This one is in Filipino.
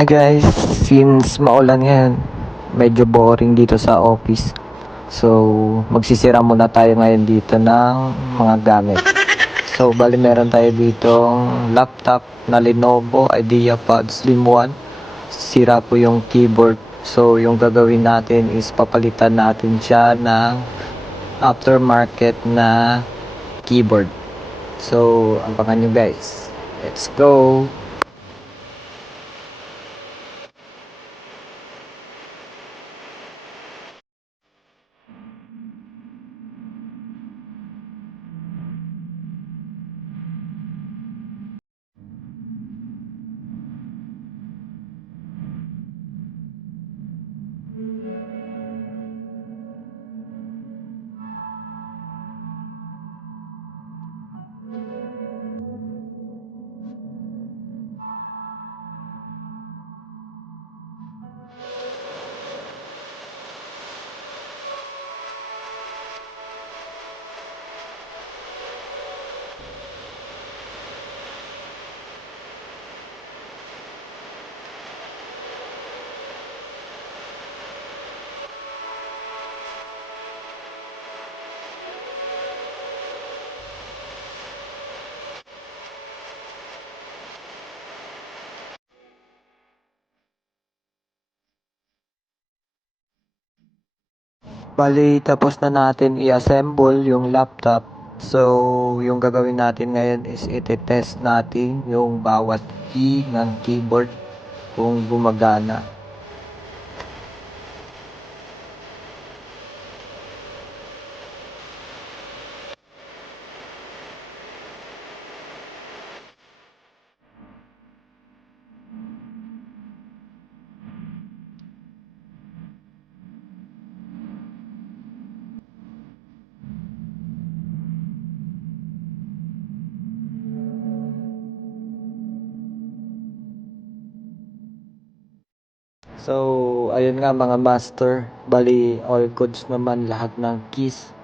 Hi guys, since maulan ngayon, medyo boring dito sa office. So, magsisira muna tayo ngayon dito ng mga gamit. So, bali meron tayo dito laptop na Lenovo IdeaPad Slim 1. Sira po yung keyboard. So, yung gagawin natin is papalitan natin siya ng aftermarket na keyboard. So, abangan nyo guys. Let's go! Bali, tapos na natin i-assemble yung laptop. So, yung gagawin natin ngayon is iti-test natin yung bawat key ng keyboard kung gumagana. So, ayun nga mga master. Bali, all goods naman lahat ng keys.